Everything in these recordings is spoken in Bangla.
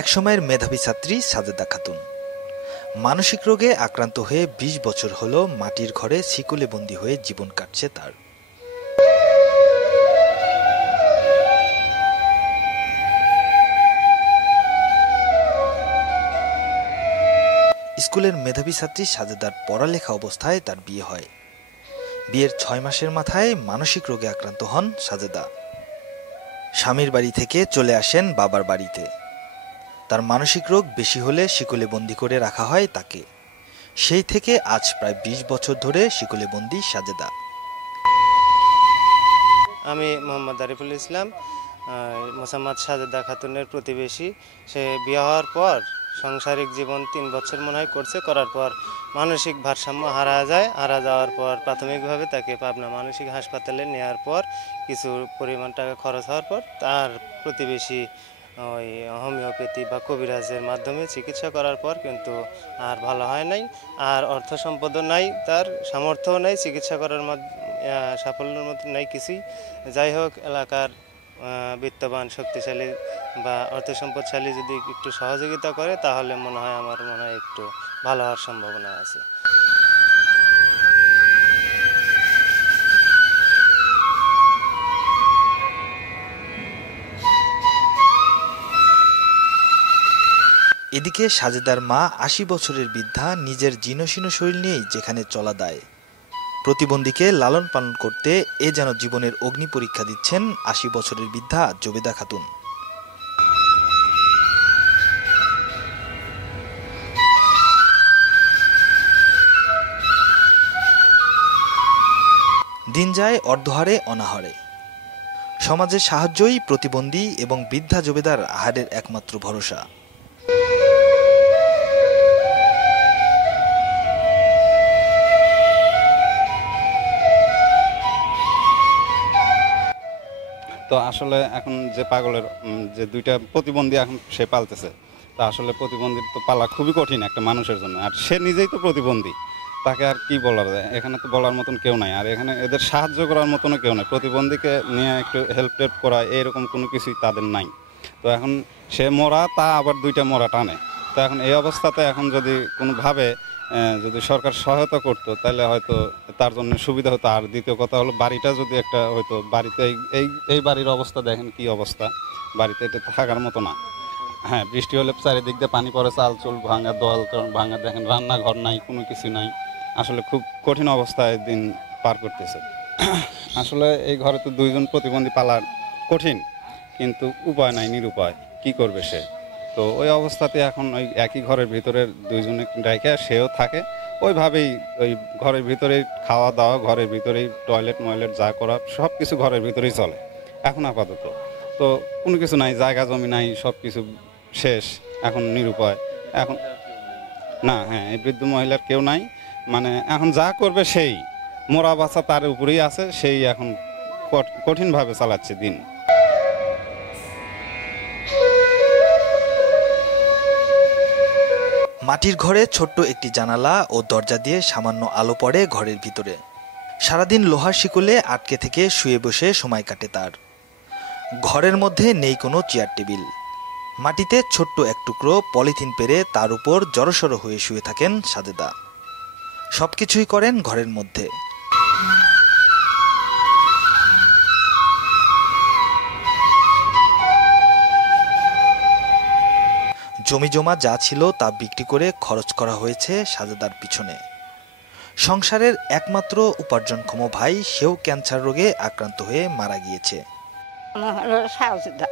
একসময়ের মেধাবী ছাত্রী সাজেদা খাতুন মানসিক রোগে আক্রান্ত হয়ে ২০ বছর হলো মাটির ঘরে শিকলে বন্দী হয়ে জীবন কাটছে তার। স্কুলের মেধাবী ছাত্রী সাজেদার পড়ালেখা অবস্থায় তার বিয়ে হয়। বিয়ের ৬ মাসের মাথায় মানসিক রোগে আক্রান্ত হন সাজেদা। স্বামীর বাড়ি থেকে চলে আসেন বাবার বাড়িতে। তার মানসিক রোগ বেশি হলে শিকলে বন্দী করে রাখা হয় তাকে। সেই থেকে আজ প্রায় ২০ বছর ধরে শিকলে বন্দী সাজেদা। আমি মোহাম্মদ আরিফুল ইসলাম, মোসাম্মদ সাজেদা খাতুনের প্রতিবেশী। সে বিয়ে হওয়ার পর সাংসারিক জীবন ৩ বছর মনে হয় করার পর মানসিক ভারসাম্য হারা যাওয়ার পর প্রাথমিকভাবে তাকে পাবনা মানসিক হাসপাতালে নেওয়ার পর কিছু পরিমাণ টাকা খরচ হওয়ার পর তার প্রতিবেশী ওই হোমিওপ্যাথি বা কবিরাজের মাধ্যমে চিকিৎসা করার পর কিন্তু আর ভালো হয় নাই। আর অর্থ সম্পদও নাই, তার সামর্থ্যও নাই, চিকিৎসা করার সাফল্যের মতো নাই কিছুই। যাই হোক, এলাকার বিত্তবান শক্তিশালী বা অর্থ সম্পদশালী যদি একটু সহযোগিতা করে তাহলে আমার মনে হয় একটু ভালো হওয়ার সম্ভাবনা আছে। এদিকে সাজেদার মা ৮০ বছরের বৃদ্ধা নিজের জীর্ণশীর্ণ শরীর নিয়েই যেখানে চলা দায়। প্রতিবন্ধীকে লালন পালন করতে এ যেন জীবনের অগ্নি পরীক্ষা দিচ্ছেন ৮০ বছরের বৃদ্ধা জবেদা খাতুন। দিন যায় অর্ধহারে অনাহারে। সমাজের সাহায্যই প্রতিবন্ধী এবং বৃদ্ধা জবেদার আহারের একমাত্র ভরসা। তো আসলে এখন যে পাগলের যে ২টা প্রতিবন্ধী এখন সে পালতেছে, তা আসলে প্রতিবন্ধী তো পালা খুবই কঠিন একটা মানুষের জন্য। আর সে নিজেই তো প্রতিবন্ধী, তাকে আর কি বলার যায়? এখানে তো বলার মতন কেউ নাই, আর এখানে এদের সাহায্য করার মতনও কেউ নাই। প্রতিবন্ধীকে নিয়ে একটু হেল্প করা এরকম কোনো কিছুই তাদের নাই। তো এখন সে মরা, তা আবার ২টা মরা টানে। তো এখন এই অবস্থাতে এখন যদি কোনোভাবে যদি সরকার সহায়তা করতো তাহলে হয়তো তার জন্য সুবিধা হতো। আর দ্বিতীয় কথা হলো, বাড়িটা যদি একটা হয়তো, বাড়িতে এই বাড়ির অবস্থা দেখেন কি অবস্থা, বাড়িতে এটা থাকার মতো না। হ্যাঁ, বৃষ্টি হলে চারিদিক দিয়ে পানি পড়ে, চাল চুল ভাঙা, দোয়াল ভাঙা, দেখেন রান্নাঘর নাই, কোনো কিছু নাই। আসলে খুব কঠিন অবস্থায় দিন পার করতেছে। আসলে এই ঘরে তো ২জন প্রতিবন্ধী পালার কঠিন, কিন্তু উপায় নাই, নিরুপায়। কি করবে সে? তো ওই অবস্থাতে এখন ওই একই ঘরের ভিতরে ২জনে রেখে সেও থাকে ওইভাবেই। ওই ঘরের ভিতরেই খাওয়া দাওয়া, ঘরের ভিতরেই টয়লেট ময়লেট যা করা সব কিছু ঘরের ভিতরেই চলে এখন আপাতত। তো কোনো কিছু নাই, জায়গা জমি নাই, সব কিছু শেষ, এখন নিরুপায়। এখন না, হ্যাঁ, এই বৃদ্ধ মহিলার কেউ নাই। মানে এখন যা করবে সেই মরা বাচ্চা তার উপরেই আছে, সেই এখন কঠিনভাবে চালাচ্ছে দিন। মাটির ঘরে ছোট্ট একটি জানালা ও দরজা দিয়ে সামান্য আলো পড়ে ঘরের ভিতরে। সারাদিন লোহার শিকলে আটকে থেকে শুয়ে বসে সময় কাটে তার। ঘরের মধ্যে নেই কোনো চেয়ার টেবিল। মাটিতে ছোট্ট এক টুকরো পলিথিন পেরে তার উপর জড়সড় হয়ে শুয়ে থাকেন সাজেদা। সবকিছুই করেন ঘরের মধ্যে। জমি জমা যা ছিল তা বিক্রি করে খরচ করা হয়েছে সাজেদার পিছনে। সংসারের একমাত্র উপার্জনক্ষম ভাই, সেও ক্যান্সার রোগে আক্রান্ত হয়ে মারা গিয়েছে। সাজেদা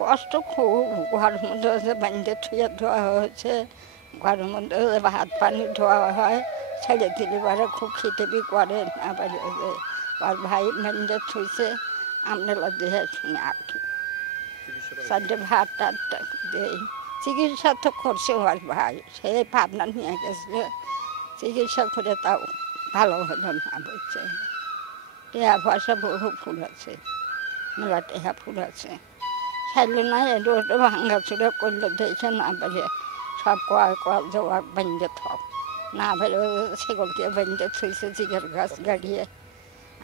কষ্ট খুব, ঘরের মধ্যে বান্ধে থুয়ে ধোয়া হয়েছে, ঘরের মধ্যে ভাত পানি ধোয়া হয়, ছেড়ে দিলে বারে খুব খিটেবি করে না পারে। আর ভাই বান্ধে থুইছে, আমরা দিয়ে শুনে আর কি সাথে ভাত টাত দেই। চিকিৎসা তো করছে ওর ভাই, সে ভাবনা নিয়ে গেছিল, চিকিৎসা করে তাও ভালো হলো না। বলছে টেহা পয়সা বহু ফুল আছে, মেলা টেহা ফুল আছে, সাইলে না রোড ভাঙ্গা চুড়ে করলে দেখে না বেড়ে সব কল জোয়া বেঁধে থাক না বেড়ে সেগুলকে বেঁধে থুইছে জিগের গাছ গাড়িয়ে।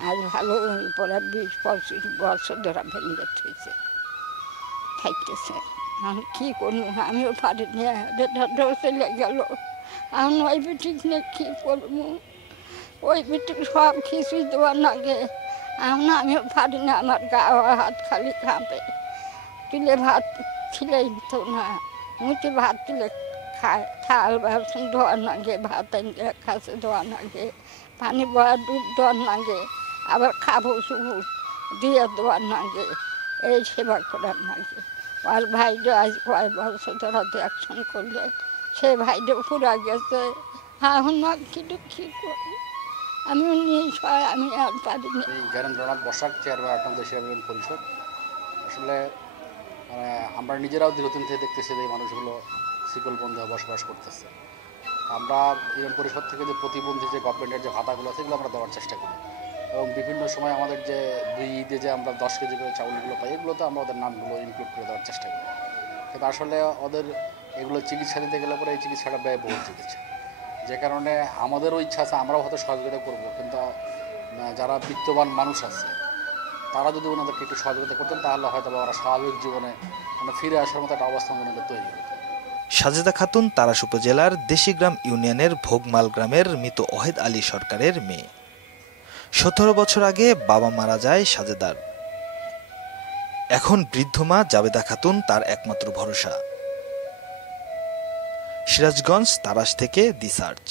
আজ ভালো পরে ২০-২৫ বছর ধরা বেঁধে থুইছে, থাকতেছে। আমি কি করবো, আমিও পারিনি, বেটাটাও চলে গেল। আমি ওই বেটি নিয়ে কি করবো, ওই বেটি সব কিছুই দেওয়ার লাগে। আমিও পারি না, আমার গা হাত খালি কাঁপে। তুলে ভাত ছিলেই তো না, মুঠে ভাত তুলে খায়, থাল বাসন ধোয়ার লাগে, ভাত এনে কাছে ধোয়ার লাগে, পানি বয়া দুধ দেওয়ার লাগে, আবার খাবো শুবু দিয়ে দেওয়ার লাগে, এই সেবা করার লাগে। আর ভাইটা আজ কয়েক বছর ধরা অ্যাকশন করলে, সে ভাইটা পুরা গেছে। এখন কিন্তু কী করি, আমিও নিশ্চয় আমি আর পারি না। এই জ্ঞানেন্দ্রনাথ বসাক চেয়ারম্যান আটক সেবা পরিষদ। আসলে আমরা নিজেরাও দীর্ঘদিন থেকে দেখতেছি যে এই মানুষগুলো শিকলবন্ধে বসবাস করতেছে। আমরা ইউনিয়ন পরিষদ থেকে যে প্রতিবন্ধী যে গভর্নমেন্টের যে ভাতাগুলো সেগুলো আমরা দেওয়ার চেষ্টা করি, এবং বিভিন্ন সময় আমাদের যে 2 ঈদে যে আমরা 10 কেজি করে চাউলগুলো পাই, এগুলোতে আমরা ওদের নামগুলো ইনক্লুড করে দেওয়ার চেষ্টা করি। কিন্তু আসলে ওদের এগুলো চিকিৎসা দিতে গেলে পরে এই চিকিৎসাটা ব্যয়বহুল চিকিৎসা, যে কারণে আমাদেরও ইচ্ছা আছে আমরাও হয়তো সহযোগিতা করব, কিন্তু যারা বিত্তবান মানুষ আছে তারা যদি ওনাদেরকে একটু সহযোগিতা করতেন তাহলে হয়তো ওরা স্বাভাবিক জীবনে ফিরে আসার মতো একটা অবস্থা ওনাদের তৈরি হতো। সাজেদা খাতুন তারাস উপজেলার দেশিগ্রাম ইউনিয়নের ভোগমাল গ্রামের মৃত ওয়াহেদ আলী সরকারের মেয়ে। 17 বছর আগে বাবা মারা যায় সাজেদার। এখন বৃদ্ধ মা জাবেদা খাতুন তার একমাত্র ভরসা। সিরাজগঞ্জ, তারাস থেকে দি সার্চ।